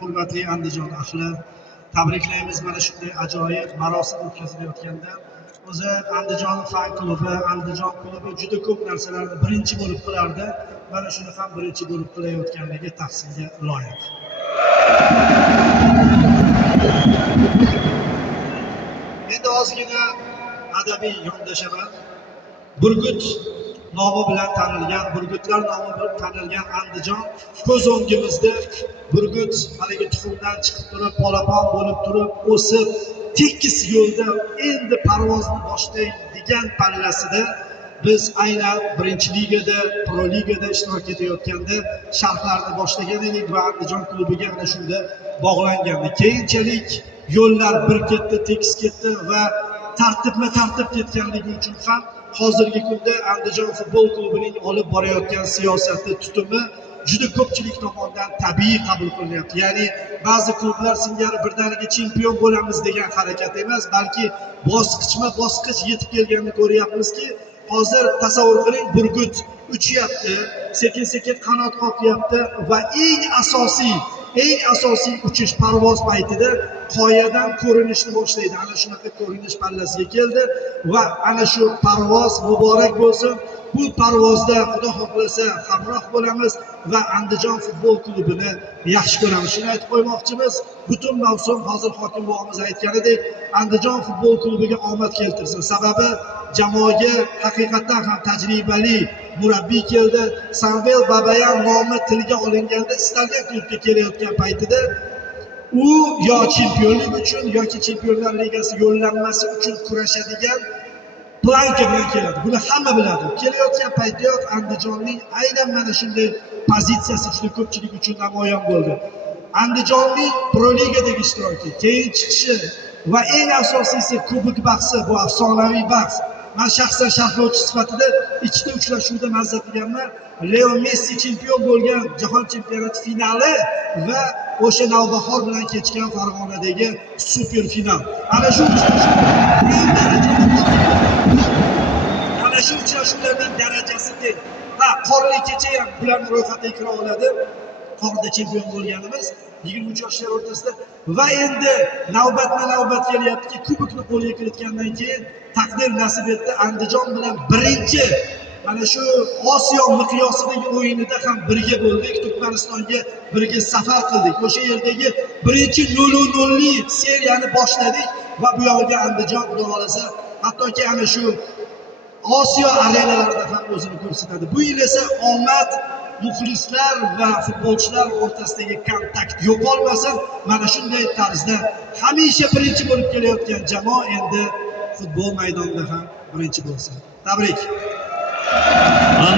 hurmatli Andijon ahli, tabriklaymiz mana shunday ajoyib marosim o'tkazilayotganda. O'zi Andijon fan klubi, Andijon klubi juda ko'p narsalarni birinchi bo'lib qilardi. Mana shuni ham birinchi bo'lib qilayotganligi tahsinga loyiq. Endi ozgina adabiy yondashaman. Burgut nomi bilan tanilgan, Burgutlar nomi bilan tanilgan Andijon ko'z o'ngimizda. Burgut haligi tuxumdan chiqib turib, polapon bo'lib turib, o'sib, tekis yo'lda endi parvozni boshlaydigan pallasida biz aynan birinchi ligada, Pro ligada ishtirok etayotganda sharhlarni boshlagan edik va Andijon klubiga ana shunda bog'langandi. Keyinchalik yo'llar bir ketdi, tekis ketdi va tartibma-tartib ketganligi uchun ham hozirgi kunda Andijon futbol klubining olib borayotgan siyosati, tutumi juda ko'pchilik tomonidan tabiiy qabul qilinyapti. Ya'ni ba'zi klublar singari birdaniga chempion bo'lamiz degan harakat emas, balki bosqichma-bosqich yetib kelganini ko'ryapmizki, hozir tasavvur qiling, Burgut uchyapti, sekin-sekin qanot qoqyapti va eng asosiy uchish parvoz paytida qoyadan ko'rinishni boshlaydi. Ana shunaqa ko'rinish pallasiga keldi va ana shu parvoz muborak bo'lsin. Bu parvozda Xudo xohlasa hamroh bo'lamiz va Andijon futbol klubini yaxshi ko'ramiz. Shuni aytib qo'ymoqchimiz. Butun mavsum hozir hokim bog'imiz aytganidek Andijon futbol klubiga omad keltirsin. Sababi jamoaga haqiqatan ham tajribali murabbiy keldi. Samvel Babayan nomi tilga olinganda istalgan klubga kelayotgan paytida u yo chempionlik uchun yoki Chempionlar Ligasi yo'llanmasi uchun kurashadigan planka bilan keladi. Buni hamma biladi. Kelayotgan paytda Andijonning aynan mana shunday pozitsiyasi juda ko'pchilik uchun namoyon bo'ldi. Andijonning Pro Ligadagi ishtiroki, keyin chiqishi va eng asosiysi kubok bahsi, bu afsonaviy bahs. Men shaxsan sharhlovchi sifatida ikkita uchrashuvda mazza qilganman. Leo Messi chempion bo'lgan Jahon chempionati finali va o'sha Navbahor bilan kechgan Farg'onadagi super final. Ana shu uchrashuvlarning darajasi teng. Qorli kecha ham bularni ro'yxatga kira oladi. Qorda chempion bo'lganimiz 23 yoshlar o'rtasida va endi navbat kelyaptiki, kubokni qo'lga kiritgandan keyin taqdir nasib etdi, Andijon bilan birinchi mana shu Osiyo miqyosidagi o'yinida ham birga bo'ldik, Turkmanistonga birga safar qildik. O'sha yerdagi birinchi 0-0li seriyani boshladik va bu yo'lga Andijon xudo xolasa hattoki ana shu Osiyo arenalarida ham o'zini ko'rsatadi. Bu yil esa omad muxlislar va futbolchilar o'rtasidagi kontakt yo'qolmasin. Mana shunday tarzda hamisha birinchi bo'lib kelayotgan jamoa endi futbol maydonida ham birinchi bo'lsin. Tabrik.